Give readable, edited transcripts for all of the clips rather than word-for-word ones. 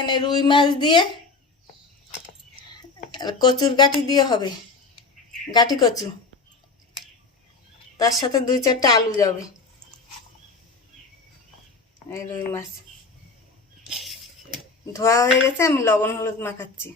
এখানে রুই মাছ দিয়ে আর কচুর গাঁটি দিয়ে হবে, গাঁটি কচু, তার সাথে 2-4টা আলু যাবে। এই রুই মাছ ধোয়া হয়ে গেছে, আমি লবণ হলুদ মাখাচ্ছি।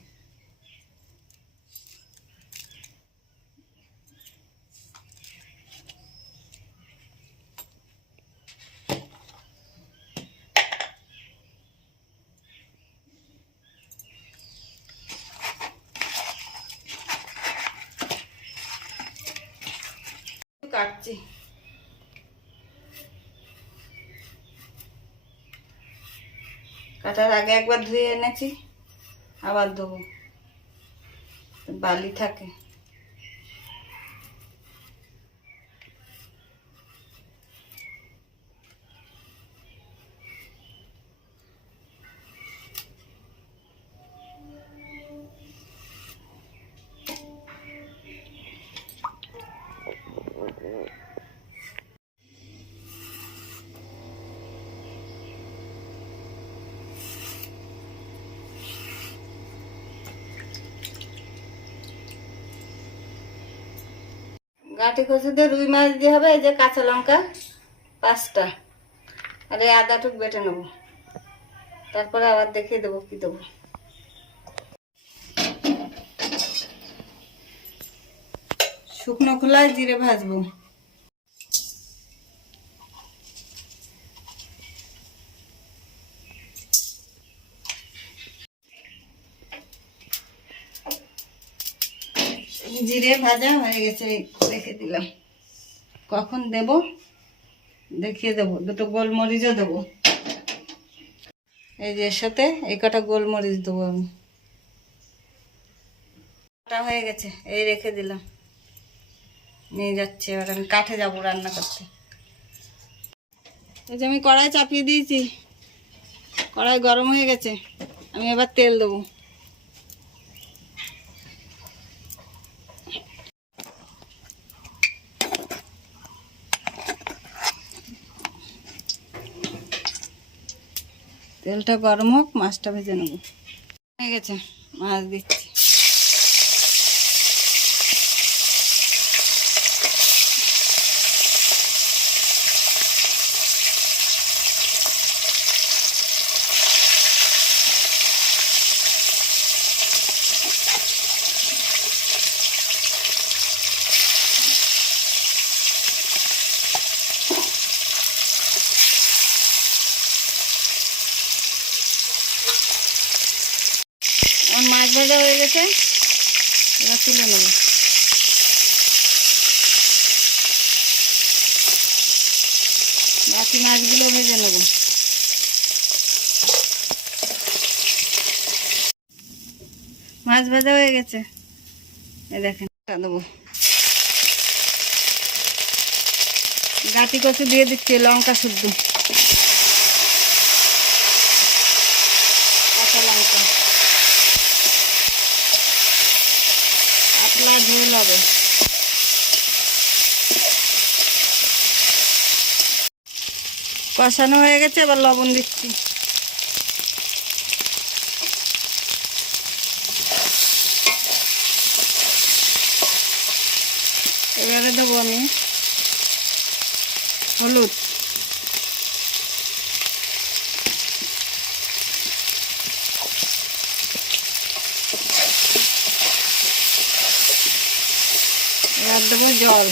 কাটছি, কাটার আগে একবার ধুয়ে এনেছি, আবার ধোবো, বালি থাকে। গাঁটি কচুতে রুই মাছ দিয়ে হবে। এই যে কাঁচা লঙ্কা 5টা, আর এই আদাটুক বেটে নেবো, তারপরে আবার দেখিয়ে দেবো কি দেবো। শুকনো খোলায় জিরে ভাজবো। জিরে ভাজা হয়ে গেছে, রেখে দিলাম। কখন দেব দেখিয়ে দেবো। 2টো গোলমরিচও দেবো, এই যে এর সাথে এই কটা গোলমরিচ দেবো আমি। হয়ে গেছে, এই রেখে দিলাম, নিয়ে যাচ্ছে। এবার আমি কাঠে যাবো রান্না করতে। এই যে আমি কড়াই চাপিয়ে দিয়েছি, কড়াই গরম হয়ে গেছে, আমি এবার তেল দেবো। তেলটা গরম হোক, মাছটা ভেজে নেব। হয়ে গেছে, মাছ দিচ্ছি। আমার মাছ ভাজা হয়ে গেছে, এবার তুলে নেব। বাকি মাছগুলো ভেজে নেব। মাছ ভাজা হয়ে গেছে, এই দেখেন দেবো। গাঁটি কচু দিয়ে দিচ্ছি, লঙ্কা শুদ্ধ, কাঁচা লঙ্কা, পাতলা ঝোল হবে। কষানো হয়ে গেছে, এবার লবণ দিচ্ছি। এবারে দেবো আমি হলুদ, এবার দেবো জল।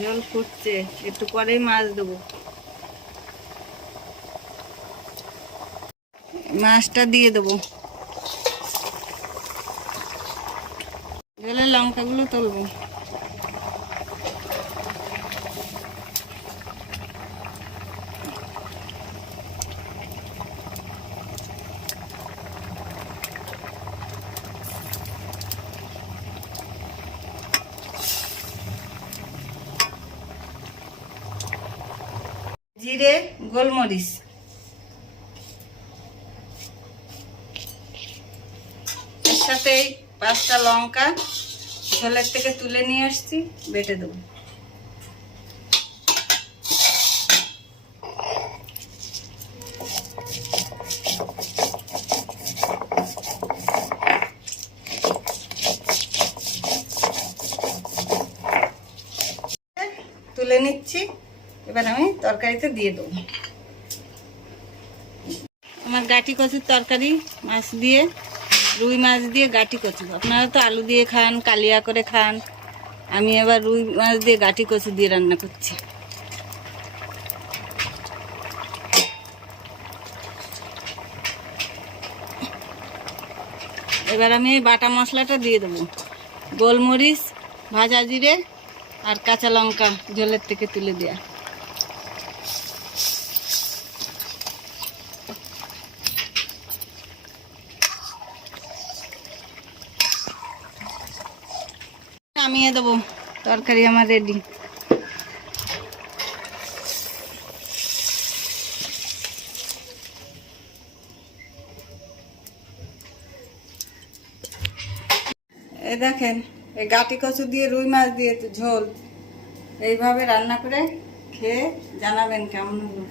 জল ফুটছে, একটু পরেই মাছ দেবো। মাছটা দিয়ে দেবো, জলের লঙ্কাগুলো তুলবো। জিরে গোলমরিচ, তেলেতেই 5টা লঙ্কা ঝোলের থেকে তুলে নিয়ে আসছি, বেটে দেবো। তুলে নিচ্ছি, এবার আমি তরকারিতে দিয়ে দেবো। আমার গাটি কচুর তরকারি, মাছ দিয়ে, রুই মাছ দিয়ে গাটি কচু। আপনারা তো আলু দিয়ে খান, কালিয়া করে খান, আমি এবার রুই মাছ দিয়ে গাটি কচু দিয়ে রান্না করছি। এবার আমি এই বাটা মশলাটা দিয়ে দেবো, গোলমরিচ, ভাজা জিরে আর কাঁচা লঙ্কা ঝোলের থেকে তুলে দেওয়া। নামিয়ে দেবো, তরকারি আমার রেডি। এই দেখেন, এই গাটি কচু দিয়ে রুই মাছ দিয়ে ঝোল এইভাবে রান্না করে খেয়ে জানাবেন কেমন হলো।